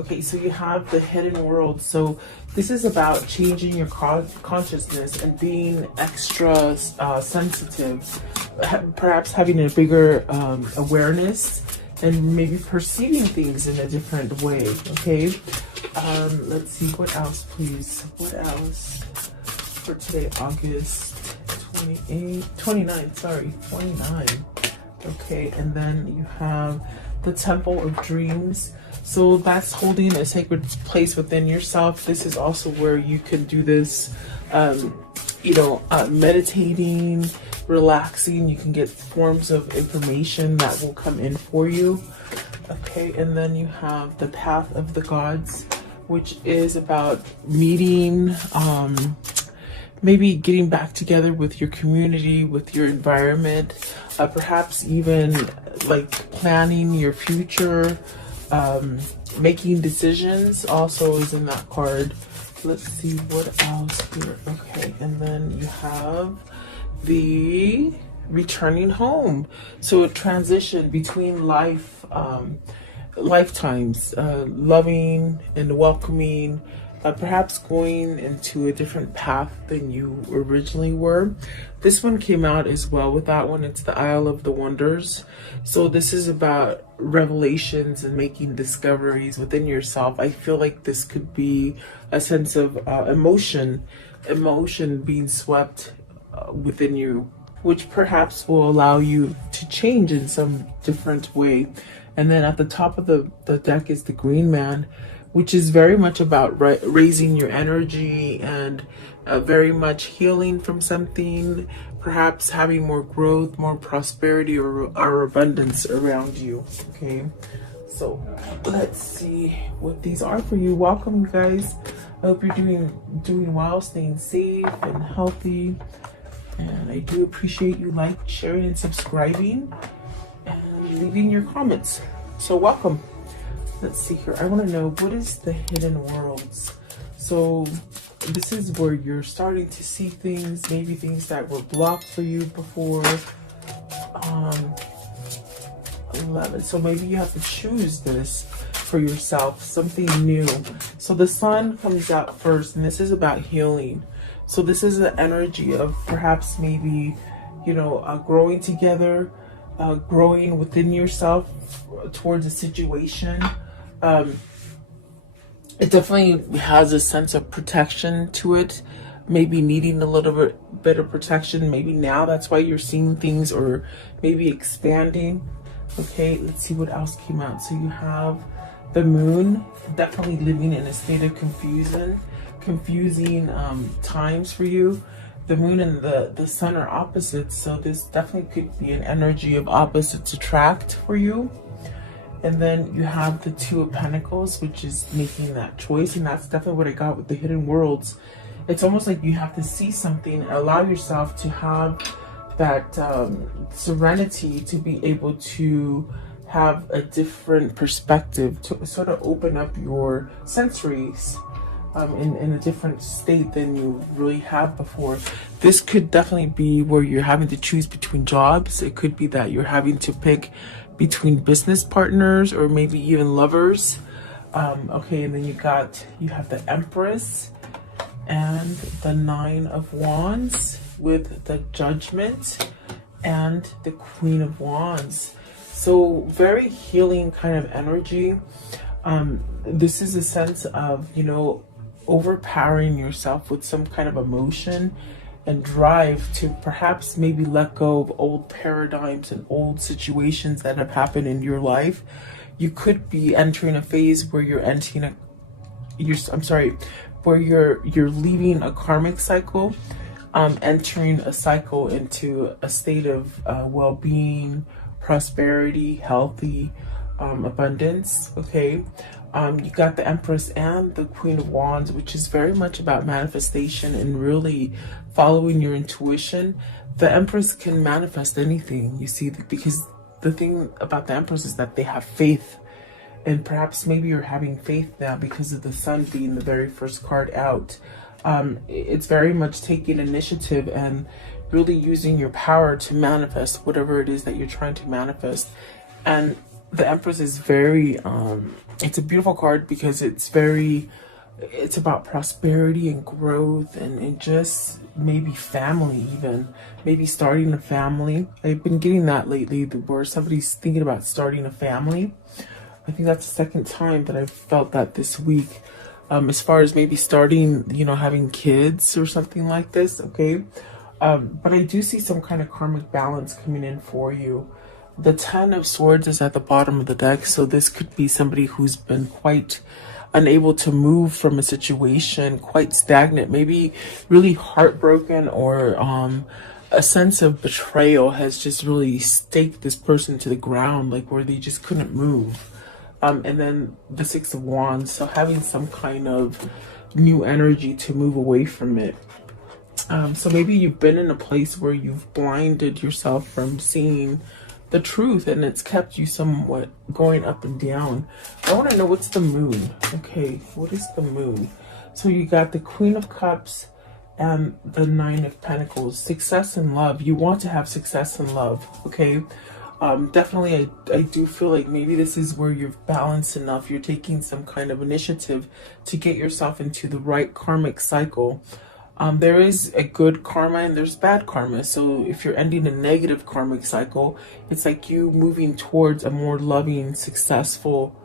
Okay, so you have the hidden world. So this is about changing your consciousness and being extra sensitive, perhaps having a bigger awareness and maybe perceiving things in a different way. Okay, let's see, what else, please? What else for today, August 29, sorry, 29. Okay, and then you have the Temple of Dreams. So that's holding a sacred place within yourself. This is also where you can do this, meditating, relaxing. You can get forms of information that will come in for you. Okay, and then you have the Path of the Gods, which is about meeting, maybe getting back together with your community, with your environment, perhaps even like planning your future, making decisions also is in that card. Let's see what else here. Okay, and then you have the returning home. So a transition between lifetimes, loving and welcoming, perhaps going into a different path than you originally were. This one came out as well with that one. It's the Isle of the Wonders. So this is about revelations and making discoveries within yourself. I feel like this could be a sense of emotion being swept within you, which perhaps will allow you to change in some different way. And then at the top of the deck is the Green Man, which is very much about raising your energy and very much healing from something, perhaps having more growth, more prosperity, or abundance around you. Okay, so let's see what these are for you. Welcome, you guys. I hope you're doing well, staying safe and healthy. And I do appreciate you sharing, and subscribing, and leaving your comments. So welcome. Let's see here. I want to know, what is the hidden worlds? So this is where you're starting to see things, maybe things that were blocked for you before. 11. So maybe you have to choose this for yourself, something new. So the Sun comes out first, and this is about healing. So this is the energy of perhaps maybe, growing together, growing within yourself towards a situation. It definitely has a sense of protection to it, maybe needing a little bit of protection. Maybe now that's why you're seeing things, or maybe expanding. Okay, let's see what else came out. So you have the Moon, definitely living in a state of confusing times for you. The Moon and the Sun are opposites, so this definitely could be an energy of opposites attract for you. And then you have the Two of Pentacles, which is making that choice. And that's definitely what I got with the hidden worlds. It's almost like you have to see something, allow yourself to have that serenity to be able to have a different perspective, to sort of open up your sensories in a different state than you really have before. This could definitely be where you're having to choose between jobs. It could be that you're having to pick between business partners or maybe even lovers. Okay, and then you have the Empress and the Nine of Wands with the Judgment and the Queen of Wands. So very healing kind of energy. This is a sense of, overpowering yourself with some kind of emotion and drive to perhaps maybe let go of old paradigms and old situations that have happened in your life. You could be entering a phase where you're you're leaving a karmic cycle, entering a cycle into a state of well-being, prosperity, healthy, abundance. Okay, you got the Empress and the Queen of Wands, which is very much about manifestation and really following your intuition. The Empress can manifest anything, you see, because the thing about the Empress is that they have faith. And perhaps maybe you're having faith now because of the Sun being the very first card out. It's very much taking initiative and really using your power to manifest whatever it is that you're trying to manifest. And the Empress is very, it's a beautiful card because it's about prosperity and growth and just maybe family, even maybe starting a family. I've been getting that lately where somebody's thinking about starting a family. I think that's the second time that I've felt that this week. As far as maybe starting, having kids or something like this, okay? But I do see some kind of karmic balance coming in for you. The Ten of Swords is at the bottom of the deck, so this could be somebody who's been quite unable to move from a situation, quite stagnant, maybe really heartbroken, or a sense of betrayal has just really staked this person to the ground, like where they just couldn't move. And then the Six of Wands, so having some kind of new energy to move away from it. So maybe you've been in a place where you've blinded yourself from seeing the truth, and it's kept you somewhat going up and down. I want to know, what's the moon? Okay, what is the moon? So you got the Queen of Cups and the Nine of Pentacles. Success in love. You want to have success in love, okay? Definitely, I do feel like maybe this is where you're balanced enough. You're taking some kind of initiative to get yourself into the right karmic cycle. There is a good karma and there's bad karma. So if you're ending a negative karmic cycle, it's like you moving towards a more loving, successful,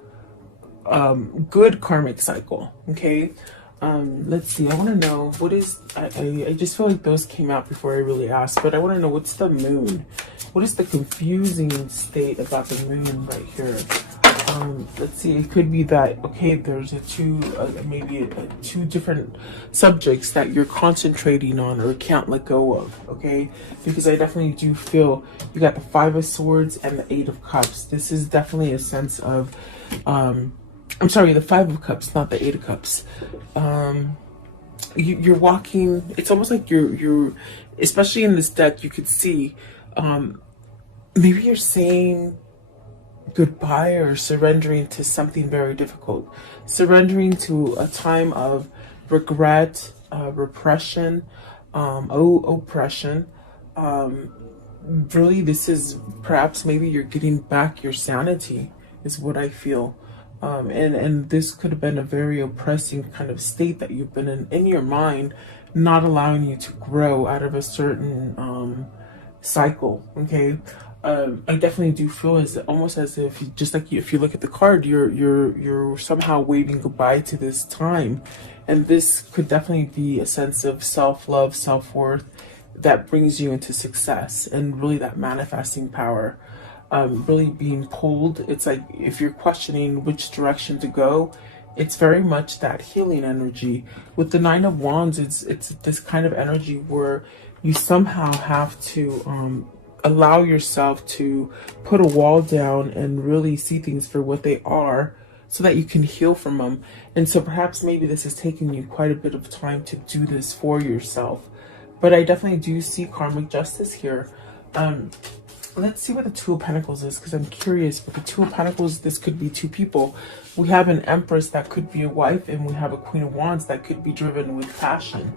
good karmic cycle. Okay. Let's see. I want to know what is, I just feel like those came out before I really asked, but I want to know, what's the moon? What is the confusing state about the moon right here? Let's see, it could be that, okay, there's maybe two different subjects that you're concentrating on or can't let go of, okay? Because I definitely do feel you got the Five of Swords and the Eight of Cups. This is definitely a sense of, I'm sorry, the Five of Cups, not the Eight of Cups. You're walking, it's almost like you're, especially in this deck, you could see, maybe you're saying goodbye or surrendering to something very difficult, surrendering to a time of regret, repression, oppression. Really, this is perhaps maybe you're getting back your sanity is what I feel. And this could have been a very oppressing kind of state that you've been in your mind, not allowing you to grow out of a certain cycle, okay? I definitely do feel almost as if, just like if you look at the card, you're somehow waving goodbye to this time, and this could definitely be a sense of self-love, self-worth that brings you into success and really that manifesting power. Really being pulled. It's like if you're questioning which direction to go, it's very much that healing energy. With the Nine of Wands, it's this kind of energy where you somehow have to allow yourself to put a wall down and really see things for what they are so that you can heal from them. And so perhaps maybe this is taking you quite a bit of time to do this for yourself. But I definitely do see karmic justice here. Let's see what the Two of Pentacles is, because I'm curious. With the Two of Pentacles, this could be two people. We have an Empress that could be a wife, and we have a Queen of Wands that could be driven with passion.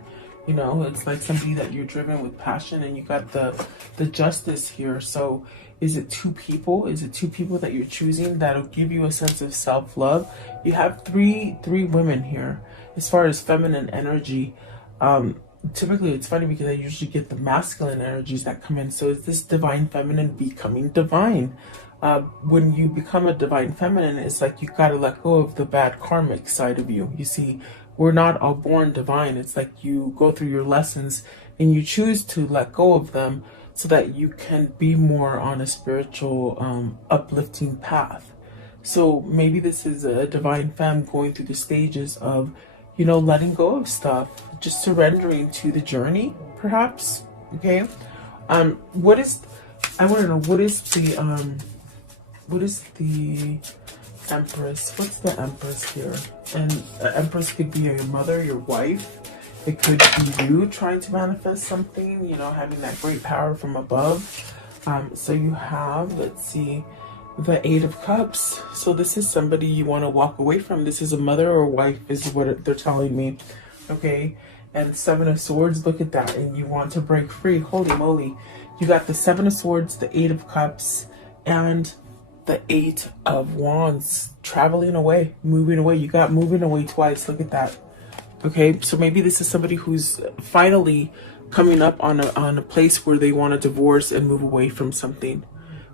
You know, it's like somebody that you're driven with passion, and you got the Justice here. So is it two people? Is it two people that you're choosing that'll give you a sense of self-love? You have three women here. As far as feminine energy, typically it's funny because I usually get the masculine energies that come in. So is this divine feminine becoming divine? When you become a divine feminine, it's like you got to let go of the bad karmic side of you. You see, we're not all born divine. It's like you go through your lessons and you choose to let go of them so that you can be more on a spiritual uplifting path. So maybe this is a divine femme going through the stages of, you know, letting go of stuff, just surrendering to the journey, perhaps. Okay. I want to know, what is the Empress? What's the Empress here? And the Empress could be your mother, your wife. It could be you trying to manifest something, you know, having that great power from above. So you have, let's see, the Eight of Cups. So this is somebody you want to walk away from. This is a mother or wife is what they're telling me. Okay. And Seven of Swords, look at that. And you want to break free. Holy moly. You got the Seven of Swords, the Eight of Cups, and the Eight of Wands, traveling away, moving away. You got moving away twice. Look at that. Okay, so maybe this is somebody who's finally coming up on a place where they want to divorce and move away from something.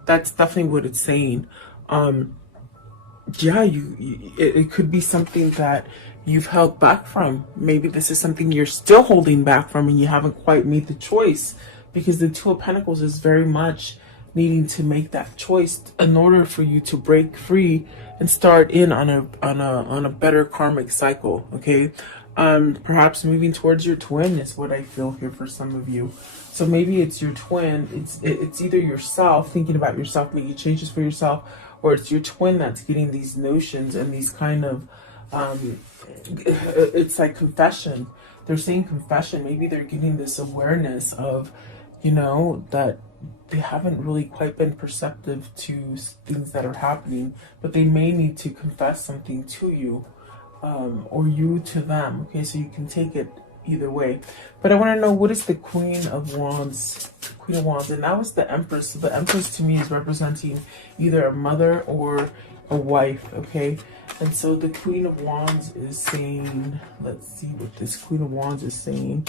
That's definitely what it's saying. Yeah, it could be something that you've held back from. Maybe this is something you're still holding back from and you haven't quite made the choice, because the Two of Pentacles is very much needing to make that choice in order for you to break free and start in on a better karmic cycle. Okay, perhaps moving towards your twin is what I feel here for some of you. So maybe it's your twin. It's either yourself, thinking about yourself, making changes for yourself, or it's your twin that's getting these notions and these kind of it's like confession. They're saying confession. Maybe they're getting this awareness of, you know, that they haven't really quite been perceptive to things that are happening, but they may need to confess something to you, or you to them. Okay, so you can take it either way. But I want to know, what is the Queen of Wands? Queen of Wands, and that was the Empress. So the Empress to me is representing either a mother or a wife. Okay, and so the Queen of Wands is saying, let's see what this Queen of Wands is saying.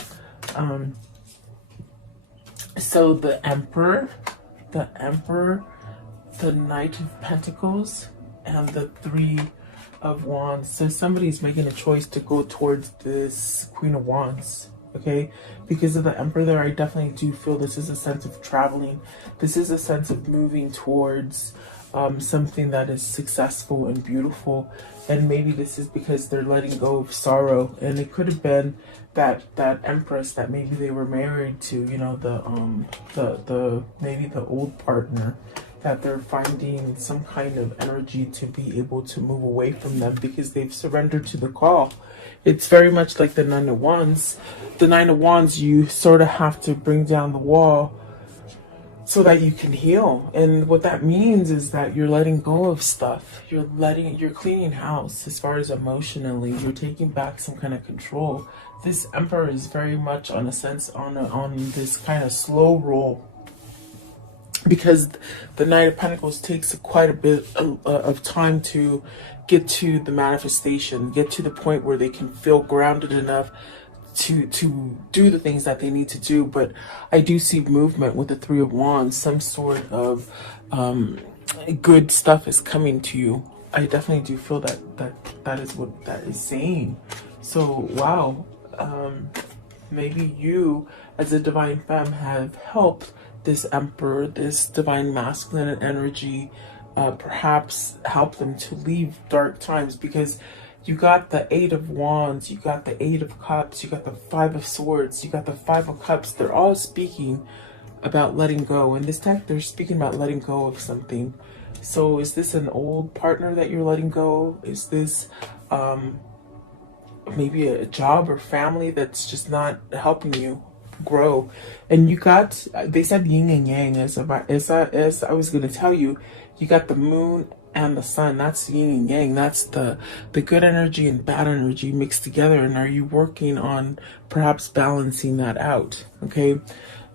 So the Emperor, the Knight of Pentacles, and the Three of Wands. So somebody's making a choice to go towards this Queen of Wands. Okay, because of the Emperor there, I definitely do feel this is a sense of traveling. This is a sense of moving towards something that is successful and beautiful. And maybe this is because they're letting go of sorrow. And it could have been that Empress that maybe they were married to, you know, the maybe the old partner, that they're finding some kind of energy to be able to move away from them because they've surrendered to the call. It's very much like the Nine of Wands. The Nine of Wands, you sort of have to bring down the wall so that you can heal. And what that means is that you're letting go of stuff. You're cleaning house as far as emotionally. You're taking back some kind of control. This Emperor is very much on this kind of slow roll, because the Knight of Pentacles takes quite a bit of time to get to the manifestation, get to the point where they can feel grounded enough to do the things that they need to do. But I do see movement with the Three of Wands. Some sort of good stuff is coming to you. I definitely do feel that is what that is saying. So wow, maybe you as a divine femme have helped this Emperor, this divine masculine energy, perhaps help them to leave dark times, because you got the Eight of Wands, you got the Eight of Cups, you got the Five of Swords, you got the Five of Cups. They're all speaking about letting go. In this deck, they're speaking about letting go of something. So is this an old partner that you're letting go? Is this maybe a job or family that's just not helping you grow? And you got, they said yin and yang, as I was going to tell you, you got the moon and the sun. That's yin and yang. That's the good energy and bad energy mixed together. And are you working on perhaps balancing that out? Okay,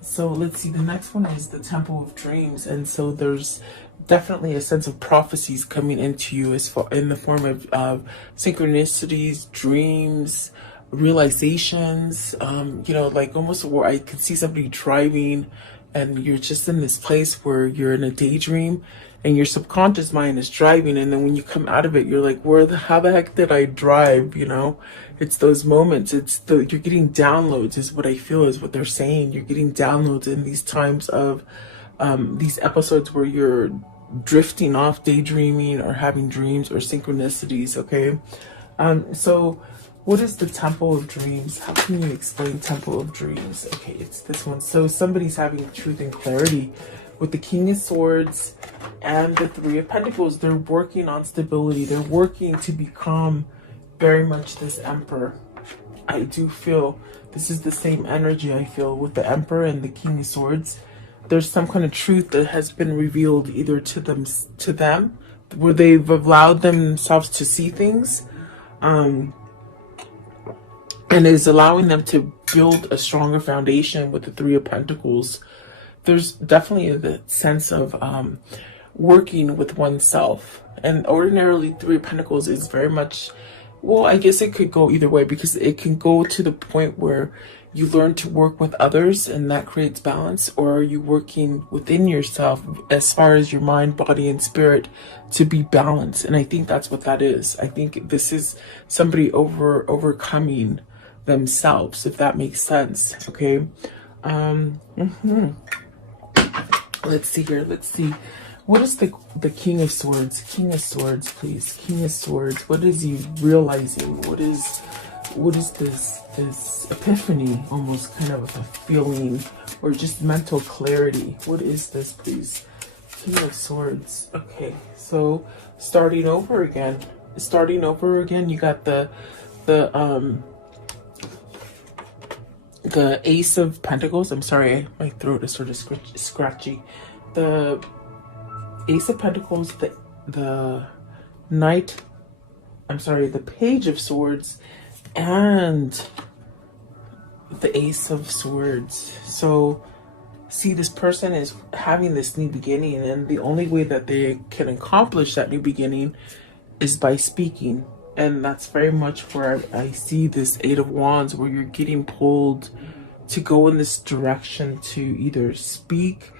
so let's see, the next one is the Temple of Dreams. And so there's definitely a sense of prophecies coming into you as far in the form of synchronicities, dreams, realizations, you know, like almost where I could see somebody driving and you're just in this place where you're in a daydream and your subconscious mind is driving, and then when you come out of it, you're like, how the heck did I drive? You know, it's those moments. You're getting downloads is what I feel is what they're saying. You're getting downloads in these times of these episodes where you're drifting off, daydreaming or having dreams or synchronicities. Okay, so what is the Temple of Dreams? How can you explain Temple of Dreams? Okay, it's this one. So somebody's having truth and clarity with the King of Swords and the Three of Pentacles. They're working on stability. They're working to become very much this Emperor. I do feel this is the same energy I feel with the Emperor and the King of Swords. There's some kind of truth that has been revealed either to them, where they've allowed themselves to see things, and is allowing them to build a stronger foundation with the Three of Pentacles. There's definitely the sense of working with oneself. And ordinarily, Three of Pentacles is very much, well, I guess it could go either way, because it can go to the point where you learn to work with others and that creates balance, or are you working within yourself as far as your mind, body, and spirit to be balanced? And I think that's what that is. I think this is somebody overcoming themselves, if that makes sense. Okay. Let's see here. Let's see. What is the King of Swords? King of Swords, please. King of Swords. What is he realizing? What is this epiphany, almost kind of a feeling, or just mental clarity? What is this, please? King of Swords. Okay, so starting over again. Starting over again. You got the Ace of Pentacles. I'm sorry, my throat is sort of scratchy. The Ace of Pentacles, the Knight, I'm sorry, the Page of Swords, and the Ace of Swords. So see, this person is having this new beginning, and the only way that they can accomplish that new beginning is by speaking. And that's very much where I see this Eight of Wands, where you're getting pulled to go in this direction, to either speak,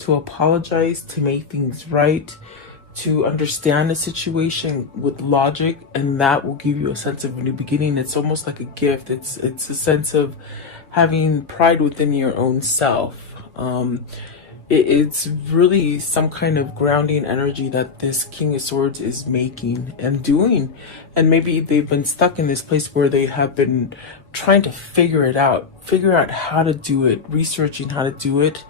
to apologize, to make things right, to understand the situation with logic, and that will give you a sense of a new beginning. It's almost like a gift. It's a sense of having pride within your own self. It's really some kind of grounding energy that this King of Swords is making and doing. And maybe they've been stuck in this place where they have been trying to figure out how to do it, researching how to do it.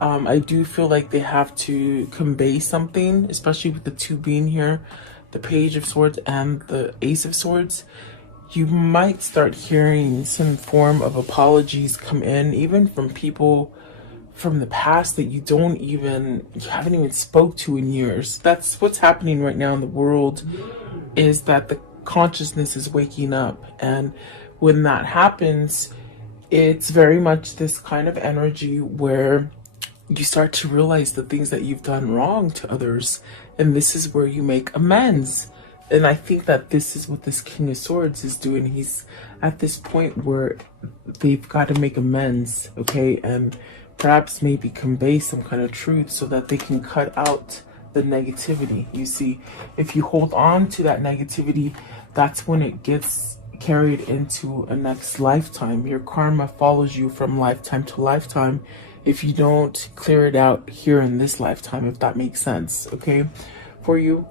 I do feel like they have to convey something, especially with the two being here, the Page of Swords and the Ace of Swords. You might start hearing some form of apologies come in, even from people from the past that you haven't even spoke to in years. That's what's happening right now in the world, is that the consciousness is waking up. And when that happens, it's very much this kind of energy where you start to realize the things that you've done wrong to others. And this is where you make amends. And I think that this is what this King of Swords is doing. He's at this point where they've got to make amends, okay? And perhaps maybe convey some kind of truth so that they can cut out the negativity. You see, if you hold on to that negativity, that's when it gets carried into a next lifetime. Your karma follows you from lifetime to lifetime if you don't clear it out here in this lifetime, if that makes sense, okay, for you.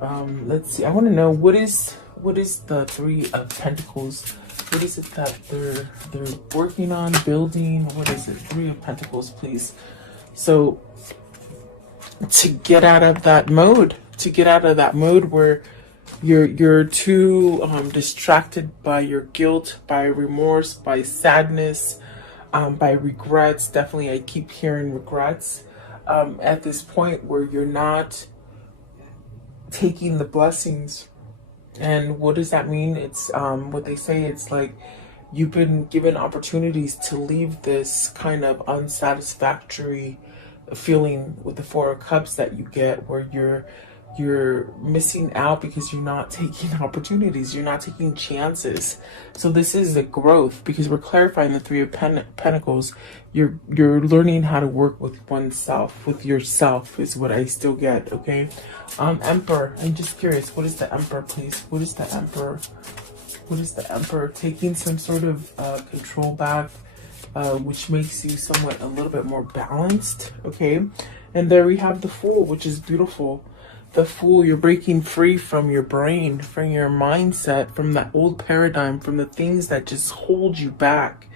Let's see. I want to know, what is the Three of Pentacles? What is it that they're working on, building? What is it? Three of Pentacles, please. So to get out of that mode, where you're too distracted by your guilt, by remorse, by sadness, by regrets. Definitely, I keep hearing regrets. At this point where you're not taking the blessings. And what does that mean? It's what they say, it's like you've been given opportunities to leave this kind of unsatisfactory feeling with the Four of Cups that you get, where you're missing out because you're not taking opportunities, you're not taking chances. So this is a growth, because we're clarifying the Three of Pentacles. You're learning how to work with oneself, with yourself, is what I still get, okay? Emperor, I'm just curious, what is the Emperor, please? What is the Emperor? What is the Emperor? Taking some sort of control back, which makes you somewhat a little bit more balanced, okay? And there we have the Fool, which is beautiful. The Fool, you're breaking free from your brain, from your mindset, from that old paradigm, from the things that just hold you back,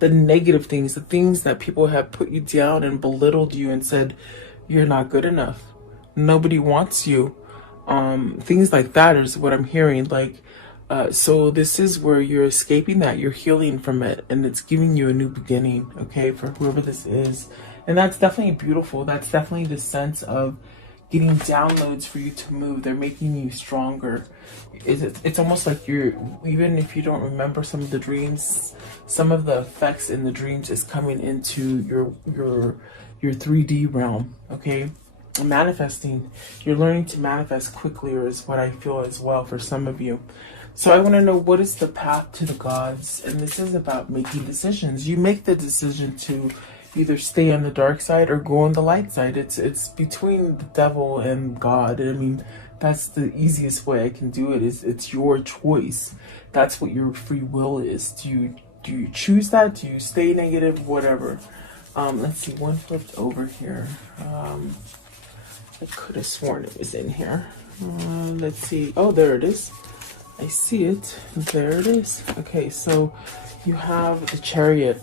the negative things, the things that people have put you down and belittled you and said, you're not good enough, nobody wants you. Things like that is what I'm hearing. Like, so this is where you're escaping that, you're healing from it, and it's giving you a new beginning, okay, for whoever this is. And that's definitely beautiful. That's definitely the sense of getting downloads for you to move. They're making you stronger. It's almost like you're, even if you don't remember some of the dreams, some of the effects in the dreams is coming into your 3D realm, okay? manifesting. You're learning to manifest quickly, or is what I feel as well for some of you. So I want to know, what is the path to the gods? And this is about making decisions. You make the decision to either stay on the dark side or go on the light side. It's between the devil and God. I mean, that's the easiest way I can do it. Is it's your choice. That's what your free will is. Do you choose that? Do you stay negative? Whatever. Let's see. One flipped over here. I could have sworn it was in here. Let's see. Oh, there it is. I see it. There it is. Okay, so you have the Chariot,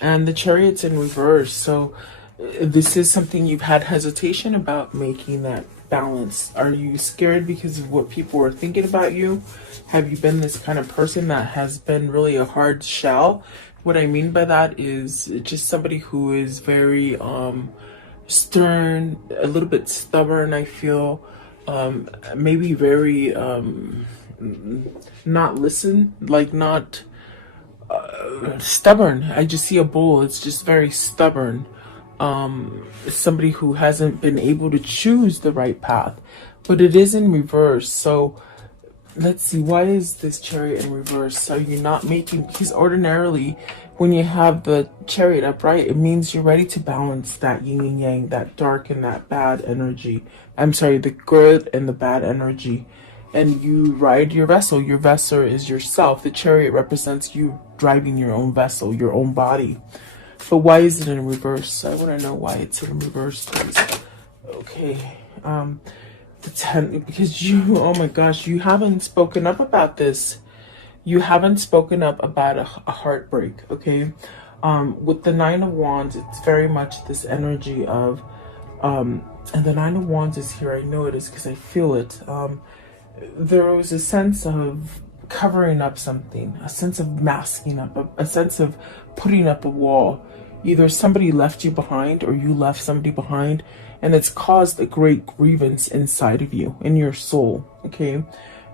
and the Chariot's in reverse. So this is something you've had hesitation about, making that balance. Are you scared because of what people are thinking about you? Have you been this kind of person that has been really a hard shell? What I mean by that is just somebody who is very stern, a little bit stubborn, I feel. Maybe very not listen, like not stubborn. I just see a bull. It's just very stubborn. Somebody who hasn't been able to choose the right path, but it is in reverse. So let's see, why is this Chariot in reverse? Are you not making, because ordinarily when you have the Chariot upright, it means you're ready to balance that yin and yang, that dark and that bad energy. I'm sorry, the good and the bad energy. And you ride your vessel. Your vessel is yourself. The Chariot represents you driving your own vessel, your own body. But why is it in reverse? I want to know why it's in reverse, please. Okay. The 10, because you, oh my gosh, you haven't spoken up about this. You haven't spoken up about a heartbreak, okay? With the 9 of Wands, it's very much this energy of, and the 9 of Wands is here. I know it is because I feel it. There was a sense of covering up something, a sense of masking up, a sense of putting up a wall. Either somebody left you behind or you left somebody behind, and it's caused a great grievance inside of you, in your soul, okay?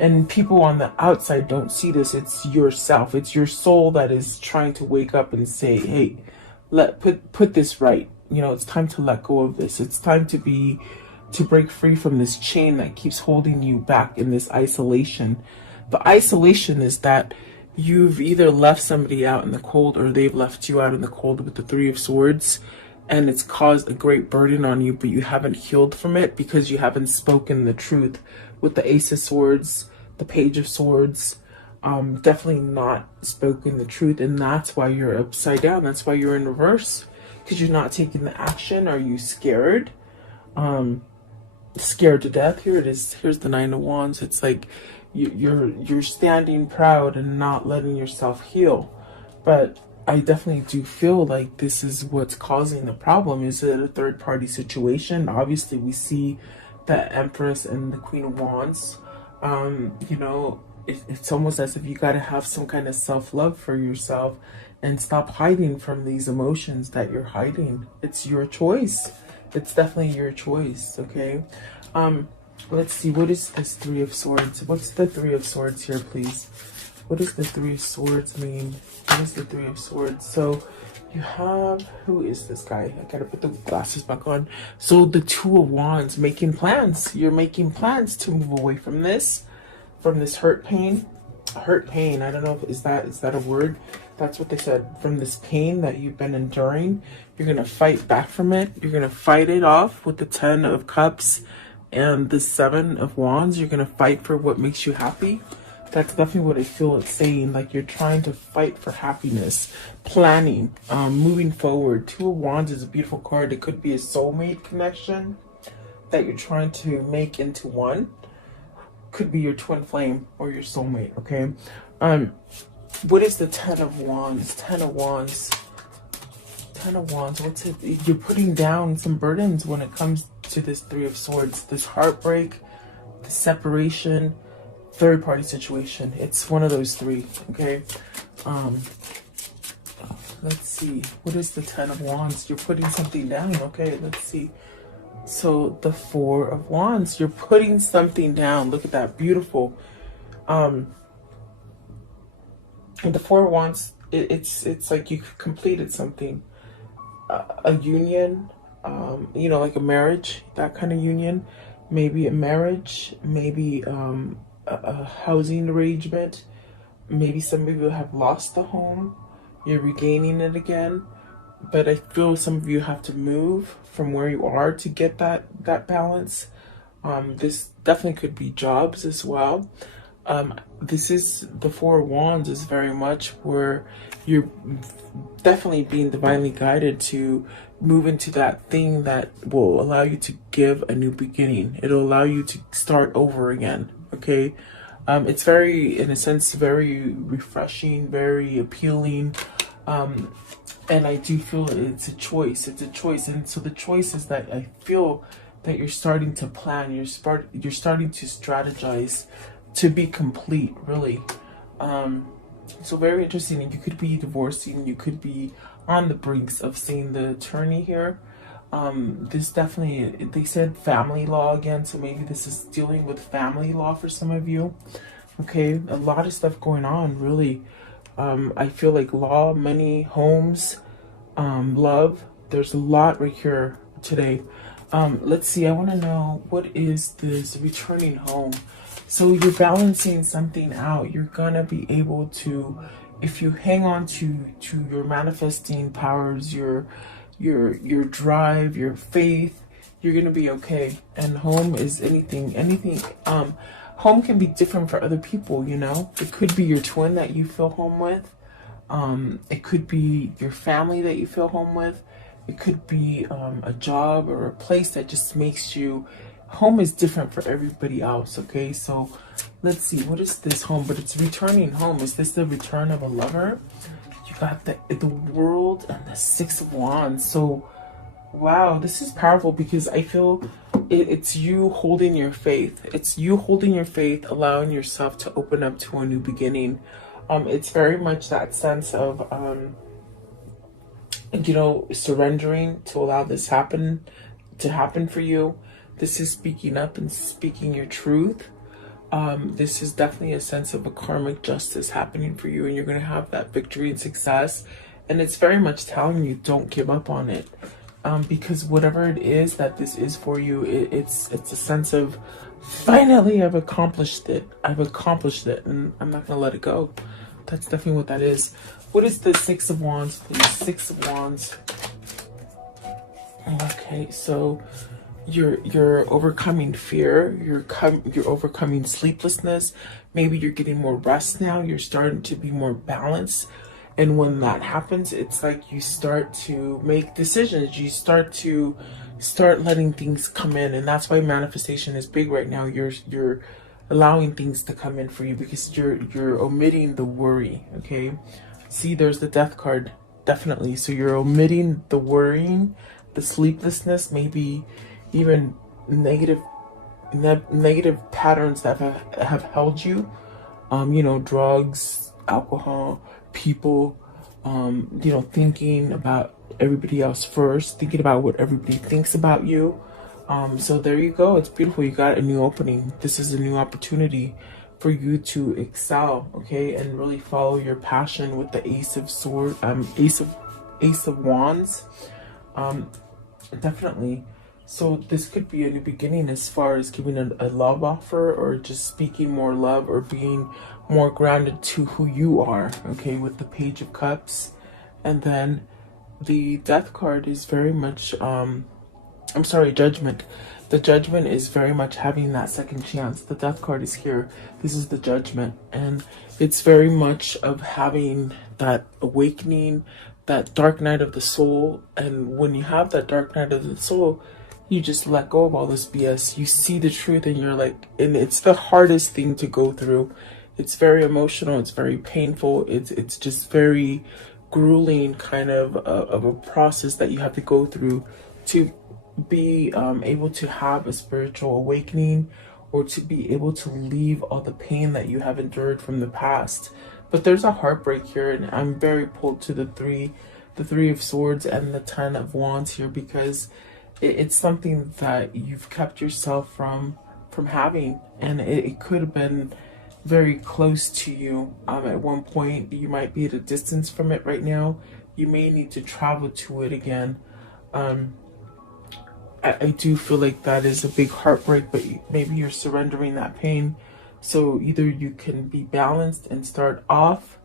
And people on the outside don't see this. It's yourself. It's your soul that is trying to wake up and say, hey, put this right. You know, it's time to let go of this. It's time to break free from this chain that keeps holding you back in this isolation. The isolation is that you've either left somebody out in the cold or they've left you out in the cold with the 3 of Swords, and it's caused a great burden on you, but you haven't healed from it because you haven't spoken the truth. With the Ace of Swords, the Page of Swords, definitely not spoken the truth, and that's why you're upside down. That's why you're in reverse, because you're not taking the action. Are you scared? Scared to death? Here it is. Here's the 9 of Wands. It's like you're standing proud and not letting yourself heal. But I definitely do feel like this is what's causing the problem. Is it a third party situation? Obviously we see the Empress and the Queen of Wands. You know, it's almost as if you got to have some kind of self-love for yourself and stop hiding from these emotions that you're hiding. It's your choice. It's definitely your choice, okay? Let's see, what is this 3 of Swords? What's the 3 of Swords here, please? What does the 3 of Swords mean? What is the 3 of Swords? So you have, who is this guy? I gotta put the glasses back on. So the 2 of Wands, making plans. You're making plans to move away from this hurt pain. Hurt pain, I don't know, is that a word? That's what they said. From this pain that you've been enduring, you're gonna fight back from it. You're gonna fight it off with the 10 of Cups and the 7 of Wands. You're gonna fight for what makes you happy. That's definitely what I feel it's saying. Like you're trying to fight for happiness, planning, moving forward. 2 of Wands is a beautiful card. It could be a soulmate connection that you're trying to make into one. Could be your twin flame or your soulmate, okay? What is the 10 of Wands? 10 of Wands. 10 of Wands, what's it? You're putting down some burdens when it comes to this 3 of Swords. This heartbreak, the separation, third party situation. It's one of those 3, okay? Let's see. What is the 10 of Wands? You're putting something down, okay? Let's see. So the 4 of Wands, you're putting something down. Look at that, beautiful. And the 4 of Wands, it's like you completed something, a union, you know, like a marriage, that kind of union, maybe a marriage, maybe a housing arrangement. Maybe some of you have lost the home, you're regaining it again, but I feel some of you have to move from where you are to get that balance. This definitely could be jobs as well. This is the Four of Wands is very much where you're definitely being divinely guided to move into that thing that will allow you to give a new beginning. It'll allow you to start over again. Okay. It's very, in a sense, very refreshing, very appealing. And I do feel it's a choice. It's a choice. And so the choice is that I feel that you're starting to plan, you're starting to strategize to be complete, really. So very interesting. And you could be divorcing, you could be on the brinks of seeing the attorney here. This definitely, they said family law again, so maybe this is dealing with family law for some of you. Okay, a lot of stuff going on, really. I feel like law, money, homes, love. There's a lot right here today. Let's see, I want to know, what is this returning home? So you're balancing something out. You're gonna be able to, if you hang on to your manifesting powers, your drive, your faith, you're gonna be okay. And home is anything. Home can be different for other people, you know. It could be your twin that you feel home with. It could be your family that you feel home with. It could be a job or a place that just makes you. Home is different for everybody else, okay? So let's see, what is this home? But it's returning home. Is this the return of a lover? You got the World and the Six of Wands. So, wow, this is powerful because I feel it's you holding your faith. It's you holding your faith, allowing yourself to open up to a new beginning. It's very much that sense of, you know, surrendering to allow this to happen for you. This is speaking up and speaking your truth. This is definitely a sense of a karmic justice happening for you, and you're going to have that victory and success. And it's very much telling you, don't give up on it. Because whatever it is that this is for you, it's a sense of, finally, I've accomplished it. I've accomplished it, and I'm not going to let it go. That's definitely what that is. What is the Six of Wands, please? Six of Wands. Okay, so you're overcoming fear, you're overcoming sleeplessness. Maybe you're getting more rest now, you're starting to be more balanced. And when that happens, it's like you start to make decisions, you start letting things come in. And that's why manifestation is big right now. You're allowing things to come in for you because you're omitting the worry. Okay, see, there's the Death card, definitely. So you're omitting the worrying, the sleeplessness, maybe even negative patterns that have held you. You know, drugs, alcohol, people, you know, thinking about everybody else first, thinking about what everybody thinks about you. So there you go. It's beautiful. You got a new opening. This is a new opportunity for you to excel, okay, and really follow your passion with the Ace of Wands. Definitely. So this could be a new beginning as far as giving a love offer, or just speaking more love, or being more grounded to who you are, okay, with the Page of Cups. And then the Death card is very much, Judgment. The Judgment is very much having that second chance. The Death card is here. This is the Judgment. And it's very much of having that awakening, that dark night of the soul. And when you have that dark night of the soul, you just let go of all this BS. You see the truth, and you're like, and it's the hardest thing to go through. It's very emotional. It's very painful. It's just very grueling kind of a process that you have to go through to be able to have a spiritual awakening, or to be able to leave all the pain that you have endured from the past. But there's a heartbreak here, and I'm very pulled to the three of Swords and the 10 of Wands here, because it's something that you've kept yourself from having, and it could have been very close to you at one point. You might be at a distance from it right now. You may need to travel to it again. I do feel like that is a big heartbreak, but maybe you're surrendering that pain. So either you can be balanced and start off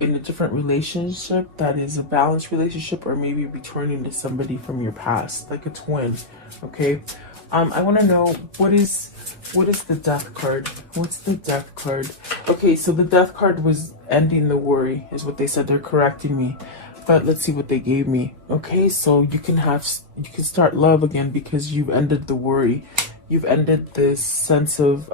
in a different relationship that is a balanced relationship, or maybe returning to somebody from your past, like a twin. Okay. I want to know what is the death card? What's the death card? Okay, so the death card was ending the worry, is what they said. They're correcting me, but let's see what they gave me. Okay, so you can start love again because you've ended the worry. You've ended this sense of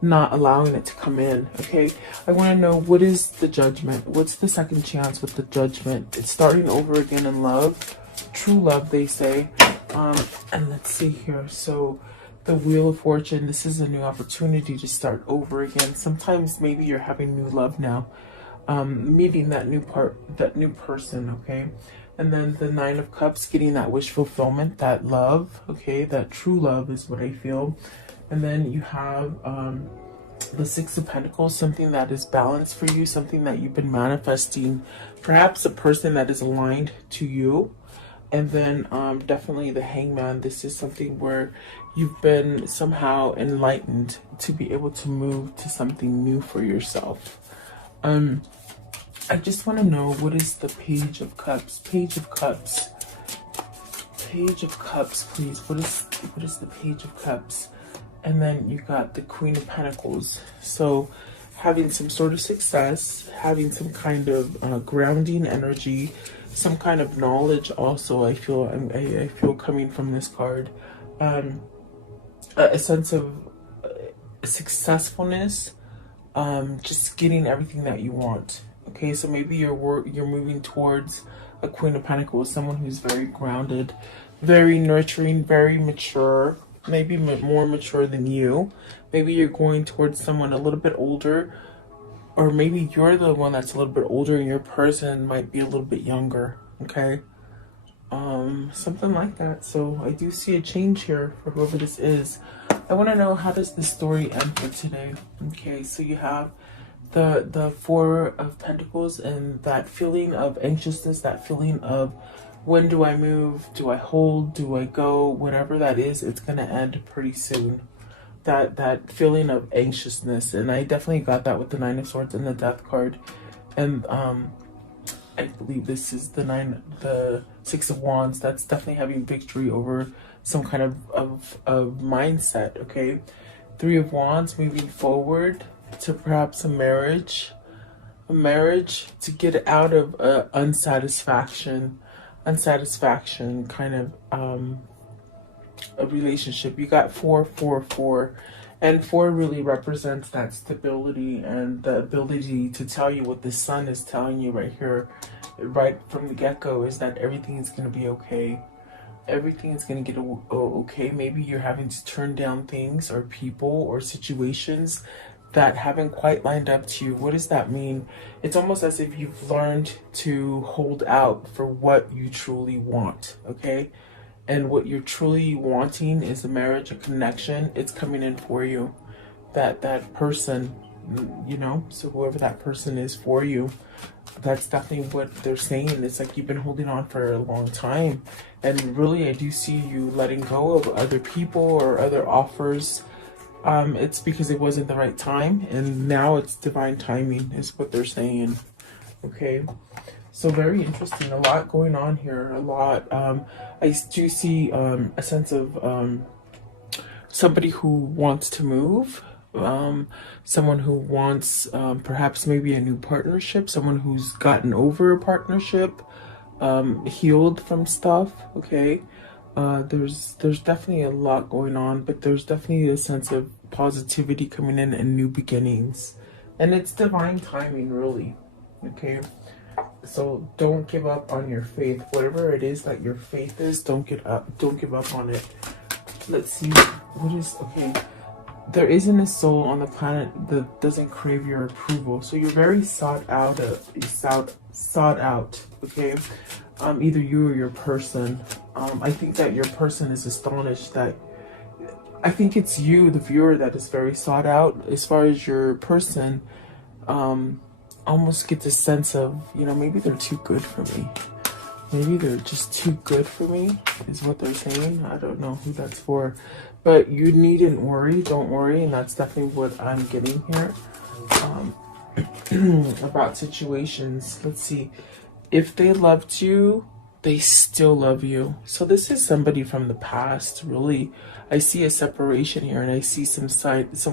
not allowing it to come in. Okay, I want to know, what is the judgment? What's the second chance with the judgment? It's starting over again in love, true love, they say. And let's see here. So the Wheel of Fortune, this is a new opportunity to start over again. Sometimes maybe you're having new love now, meeting that new person. Okay, and then the Nine of Cups, getting that wish fulfillment, that love. Okay, that true love is what I feel. And then you have the Six of Pentacles, something that is balanced for you, something that you've been manifesting, perhaps a person that is aligned to you. And then definitely the Hangman. This is something where you've been somehow enlightened to be able to move to something new for yourself. I just want to know, what is the Page of Cups? Page of Cups. Page of Cups, please. What is the Page of Cups? And then you got the Queen of Pentacles. So having some sort of success, having some kind of grounding energy, some kind of knowledge also, I feel coming from this card. A sense of successfulness, just getting everything that you want. Okay, so maybe you're moving towards a Queen of Pentacles, someone who's very grounded, very nurturing, very mature, maybe more mature than you. Maybe you're going towards someone a little bit older, or maybe you're the one that's a little bit older and your person might be a little bit younger. Okay, something like that. So I do see a change here for whoever this is. I want to know, how does the story end for today? Okay, so you have the Four of Pentacles, and that feeling of anxiousness, that feeling of, when do I move? Do I hold? Do I go? Whatever that is, it's going to end pretty soon. That feeling of anxiousness. And I definitely got that with the Nine of Swords and the Death card. And I believe this is the Six of Wands. That's definitely having victory over some kind of mindset. Okay, Three of Wands, moving forward to perhaps a marriage to get out of unsatisfaction kind of a relationship. You got 4, 4, 4, and 4 really represents that stability and the ability to tell you what the sun is telling you right here, right from the get-go, is that everything is going to be okay. Everything is going to get okay. Maybe you're having to turn down things or people or situations that haven't quite lined up to you. What does that mean? It's almost as if you've learned to hold out for what you truly want. Okay, and what you're truly wanting is a marriage, a connection. It's coming in for you. That person, you know, so whoever that person is for you, that's definitely what they're saying. It's like you've been holding on for a long time, and really I do see you letting go of other people or other offers. It's because it wasn't the right time, and now it's divine timing is what they're saying. Okay, so very interesting. A lot going on here. A lot. I do see a sense of somebody who wants to move, someone who wants perhaps maybe a new partnership, someone who's gotten over a partnership, healed from stuff. Okay, there's definitely a lot going on, but there's definitely a sense of positivity coming in and new beginnings, and it's divine timing, really. Okay, so don't give up on your faith. Whatever it is that your faith is, don't give up on it. Let's see what is okay. There isn't a soul on the planet that doesn't crave your approval. So you're very sought out. Okay, either you or your person. I think that your person is astonished that. I think it's you, the viewer, that is very sought out. As far as your person, almost get the sense of, you know, maybe they're too good for me. Maybe they're just too good for me, is what they're saying. I don't know who that's for. But you needn't worry, don't worry, and that's definitely what I'm getting here. About situations. Let's see. If they loved you, they still love you. So this is somebody from the past, really. I see a separation here, and I see some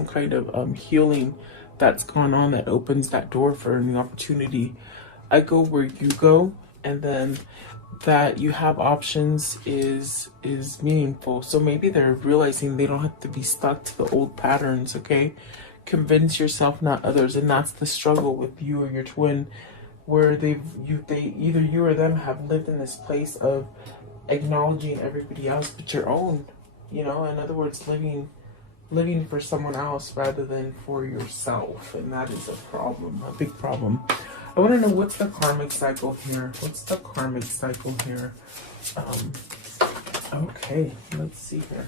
kind of healing that's gone on that opens that door for a new opportunity. I go where you go, and then that you have options is meaningful. So maybe they're realizing they don't have to be stuck to the old patterns, okay? Convince yourself, not others. And that's the struggle with you or your twin, where either you or them have lived in this place of acknowledging everybody else but your own, in other words, living for someone else rather than for yourself. And that is a problem, a big problem. I want to know, what's the karmic cycle here? What's the karmic cycle here? Okay, let's see here.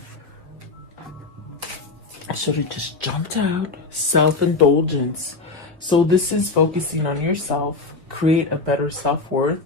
I should have just jumped out. Self-indulgence. So this is focusing on yourself, create a better self-worth,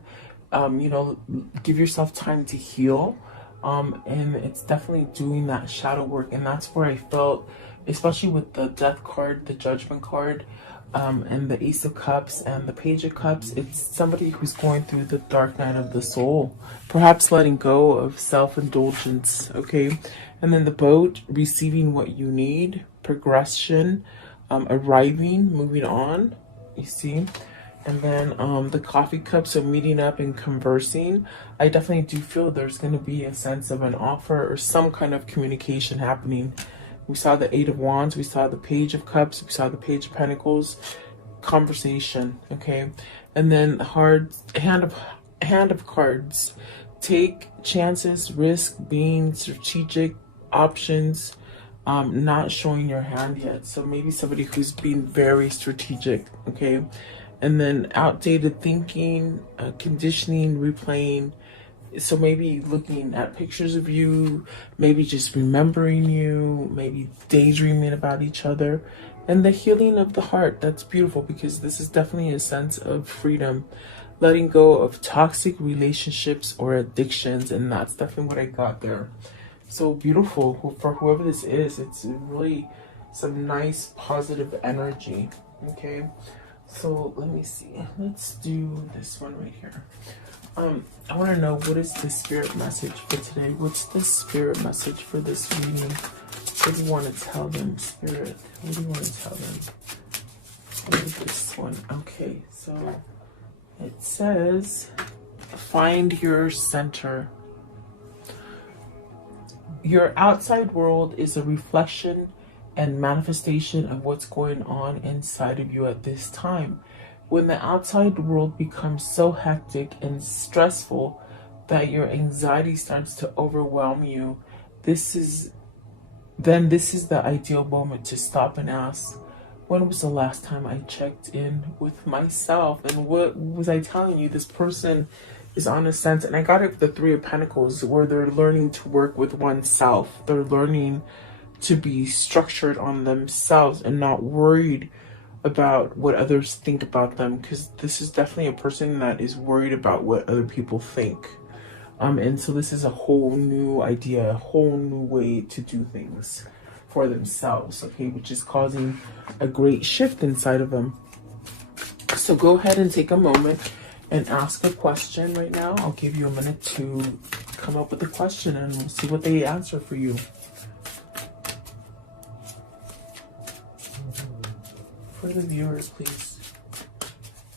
give yourself time to heal. And it's definitely doing that shadow work. And that's where I felt, especially with the death card, the judgment card, and the Ace of Cups and the Page of Cups, it's somebody who's going through the dark night of the soul, perhaps letting go of self-indulgence, okay? And then the boat, receiving what you need, progression, arriving, moving on, you see? And then the coffee cup, so meeting up and conversing. I definitely do feel there's going to be a sense of an offer or some kind of communication happening. We saw the Eight of Wands, we saw the Page of Cups, we saw the Page of Pentacles, conversation, okay? And then hand of cards. Take chances, risk, being strategic, options, not showing your hand yet. So maybe somebody who's being very strategic, okay? And then outdated thinking, conditioning, replaying. So maybe looking at pictures of you, maybe just remembering you, maybe daydreaming about each other. And the healing of the heart, that's beautiful, because this is definitely a sense of freedom. Letting go of toxic relationships or addictions, and that's definitely what I got there. So beautiful. For whoever this is, it's really some nice positive energy, okay? So let me see. Let's do this one right here. I want to know, what is the spirit message for today? What's the spirit message for this reading? What do you want to tell them, spirit? What do you want to tell them? What is this one? Okay, so it says, find your center. Your outside world is a reflection and manifestation of what's going on inside of you at this time. When the outside world becomes so hectic and stressful that your anxiety starts to overwhelm you, this is the ideal moment to stop and ask, when was the last time I checked in with myself? And what was I telling you? This person is on a sense, and I got it with the Three of Pentacles, where they're learning to work with oneself. They're learning to be structured on themselves and not worried about what others think about them, because this is definitely a person that is worried about what other people think. And so this is a whole new idea, a whole new way to do things for themselves, okay, which is causing a great shift inside of them. So go ahead and take a moment and ask a question right now. I'll give you a minute to come up with a question, and we'll see what they answer for you. For the viewers, please,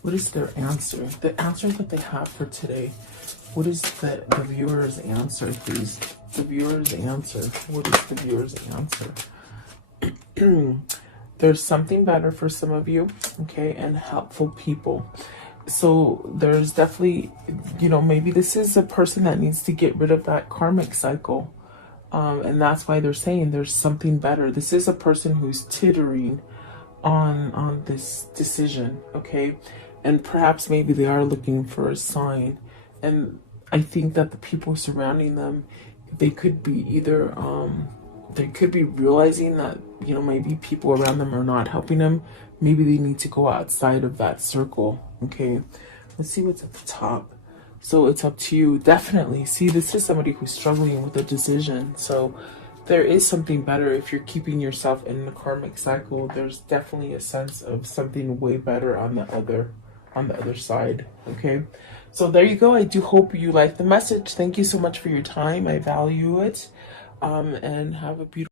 what is their answer? The answer that they have for today. What is the viewer's answer, please? The viewer's answer. What is the viewer's answer? There's something better for some of you, okay, and helpful people. So there's definitely, maybe this is a person that needs to get rid of that karmic cycle. And that's why they're saying there's something better. This is a person who's tittering on this decision, okay? And perhaps maybe they are looking for a sign. And I think that the people surrounding them, they could be either, they could be realizing that, maybe people around them are not helping them. Maybe they need to go outside of that circle, okay? Let's see what's at the top. So it's up to you. Definitely. See, this is somebody who's struggling with a decision. So there is something better. If you're keeping yourself in the karmic cycle, there's definitely a sense of something way better on the other side. Okay. So there you go. I do hope you like the message. Thank you so much for your time. I value it. And have a beautiful